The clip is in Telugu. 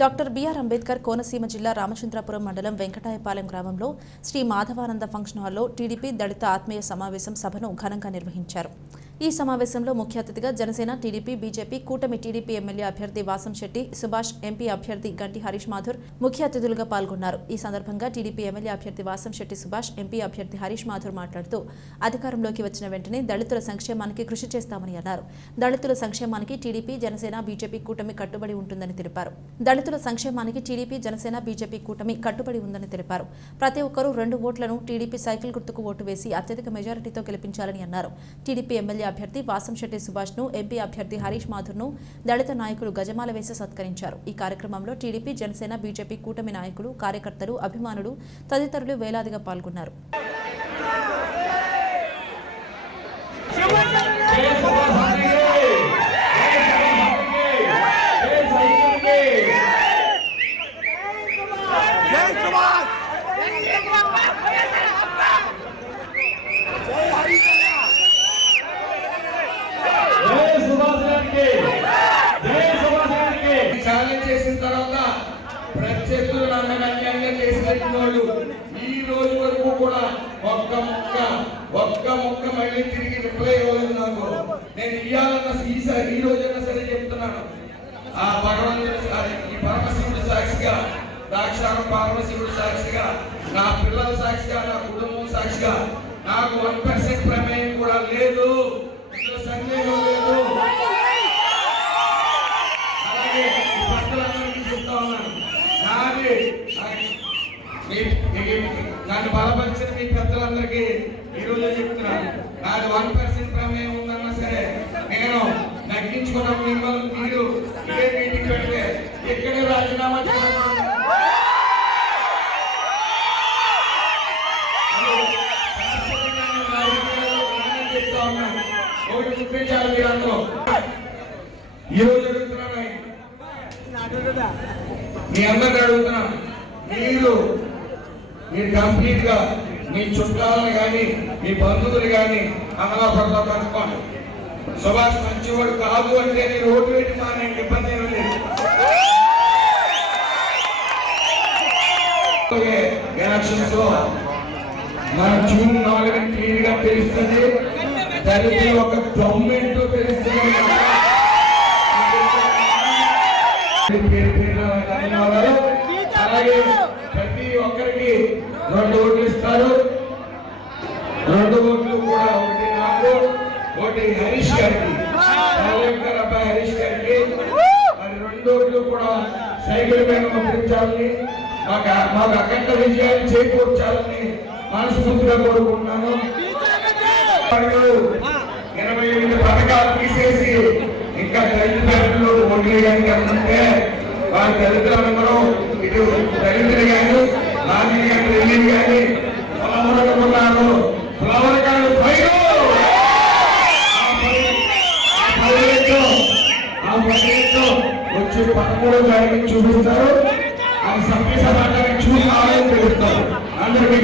డాక్టర్ బిఆర్ అంబేద్కర్ కోనసీమ జిల్లా రామచంద్రాపురం మండలం వెంకటాయపాలెం గ్రామంలో శ్రీ మాధవానంద ఫంక్షన్ హాల్లో టీడీపీ దళిత ఆత్మీయ సమావేశం సభను ఘనంగా నిర్వహించారు. ఈ సమావేశంలో ముఖ్య అతిథిగా జనసేన టీడీపీ బీజేపీ కూటమి టీడీపీ ఎమ్మెల్యే అభ్యర్థి వాసం శెట్టి సుభాష్ ఎంపీ అభ్యర్థి గంటి హరీష్ మాథుర్ ముఖ్య అతిథులుగా పాల్గొన్నారు. ఈ సందర్భంగా టీడీపీ ఎమ్మెల్యే అభ్యర్థి వాసం శెట్టి సుభాష్ ఎంపీ అభ్యర్థి హరీష్ మాథుర్ మాట్లాడుతూ అధికారంలోకి వచ్చిన వెంటనే దళితుల సంక్షేమానికి కృషి చేస్తామని అన్నారు. దళితుల సంక్షేమానికి టీడీపీ జనసేన బీజేపీ కూటమి కట్టుబడి ఉంటుందని తెలిపారు. దళితుల సంక్షేమానికి టీడీపీ జనసేన బీజేపీ కూటమి కట్టుబడి ఉందని తెలిపారు. ప్రతి ఒక్కరూ రెండు ఓట్లను టీడీపీ సైకిల్ గుర్తుకు ఓటు వేసి అత్యధిక మెజారిటీతో గెలిపించాలని అన్నారు. టీడీపీ ఎమ్మెల్యే అభ్యర్థి వాసంశెట్టి సుభాష్ను ఎంపీ అభ్యర్థి హరీష్ మాథుర్ను దళిత నాయకులు గజమాల వేసి సత్కరించారు. ఈ కార్యక్రమంలో టీడీపీ జనసేన బీజేపీ కూటమి నాయకులు కార్యకర్తలు అభిమానులు తదితరులు వేలాదిగా పాల్గొన్నారు జై సుభాష్ జై సుభాష్ గారికి జై సుభాష్ గారికి ఛాలెంజ్ చేసిన తర్వాత ప్రత్యర్థులు నన్ను అన్యాయంగా వాళ్ళు ఈ రోజు వరకు కూడా ఒక్క ముక్క ఒక్క ముక్క మళ్ళీ తిరిగి రిప్లై ఇవ్వలేదు నాకు. నేను ఇవ్వాలన్న ఈసారి ఈ రోజైనా సరే చెప్తున్నాను. ఆ భగవంతుడు ఈ పరమశివుడు సాక్షిగా దాక్షారం పరమశివుడు సాక్షిగా నా పిల్లల సాక్షిగా నా కుటుంబం సాక్షిగా నాకు వన్ పర్సెంట్ ప్రమేయం కూడా లేదు. సందేహం లేదు అలాగే ఈ భక్తులందరికీ చెప్తా ఉన్నాను నాది మీ- మీ- నన్ను బలపరిచిన మీ పెద్దలందరికీ ఈరోజు చెప్తున్నాను. నాది వన్ పర్సెంట్ ప్రమేయం ఉందన్నా సరే నేను నగ్గించుకున్న మిమ్మల్ని మీరు ఇదే మీటింగ్ పెడితే ఎక్కడే రాజీనామా చేయడం ఒకటి గుర్తించాలి మీరు అందరూ ఈ అడుగుతున్నాను మీ అందరిని అడుగుతున్నాను. మీరు మీరు కంప్లీట్గా మీ చుట్టాలను కానీ మీ బంధువులు కానీ అమలాపురంలో కనుక్కోండి. సుభాష్ మంచివాడు కాదు అంటే మీరు ఓటు పెట్టి మానేయండి ఇబ్బంది ఏమీ లేదు. ఎలక్షన్స్లో మన జూన్ నాలుగు క్లియర్గా తెలుస్తుంది దళిత ఒక గవర్నమెంట్ ఇస్తారు రెండు ఓట్లు కూడా ఒకటి నాకు. ఒకటి హరీష్ గారికి. అబ్బాయి హరీష్ గారికి. మరి రెండు ఓట్లు కూడా సైకిల్ మీద పంపించాలని మాకు మాకు అఖండ విజయాన్ని చేకూర్చాలని మనస్ఫూర్తిగా కోరుకుంటున్నాను. ఇరవై ఎనిమిది పథకాలు తీసేసి ఇంకా దళిత పేదలు ఓట్లు వేయడానికి అనుకుంటే వారి దళితులందరూ ఇటు దళితులు కానీ నాని కానీ కానీ ఆ వచ్చి పదమూడో తారీఖు చూపిస్తారు. ఆ సభ్య సమాజానికి చూసి తెలుస్తారు అందరికీ